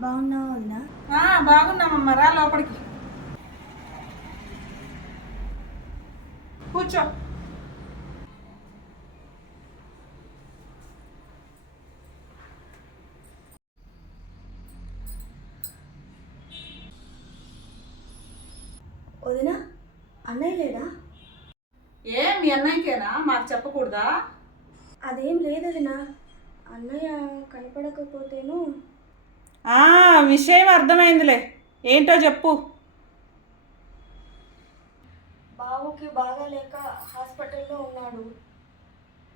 బాగున్నావా వదినా? బాగున్నామమ్మ, రా లోపలికి కూర్చో. వదినా, అన్నయ్య లేడా? మీ అన్నయ్యకేనా, మాకు చెప్పకూడదా? అదేం లేదు వదినా, అన్నయ్య కనపడకపోతేను. విషయం అర్థమైందిలే, ఏంటో చెప్పు. బాబుకి బాగాలేక హాస్పిటల్లో ఉన్నాడు.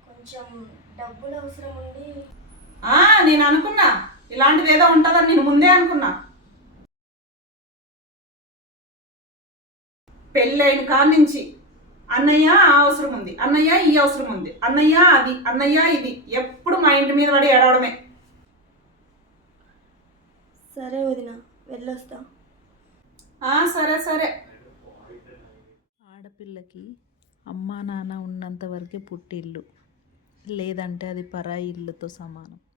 కొంచెం డబ్బులు అవసరం ఉంది. నేను అనుకున్నా ఇలాంటిది ఏదో ఉంటుందని, నేను ముందే అనుకున్నా. పెళ్ళైన కాడ నుంచి అన్నయ్య ఆ అవసరం ఉంది, అన్నయ్య ఈ అవసరం ఉంది, అన్నయ్య అది, అన్నయ్య ఇది, ఎప్పుడు మా ఇంటి మీద పడి ఏడవడమే. సరే వదినా, వెళ్ళొస్తా. సరే సరే. ఆడపిల్లకి అమ్మా నాన్న ఉన్నంత వరకే పుట్టిల్లు, లేదంటే అది పరాయి ఇల్లుతో సమానం.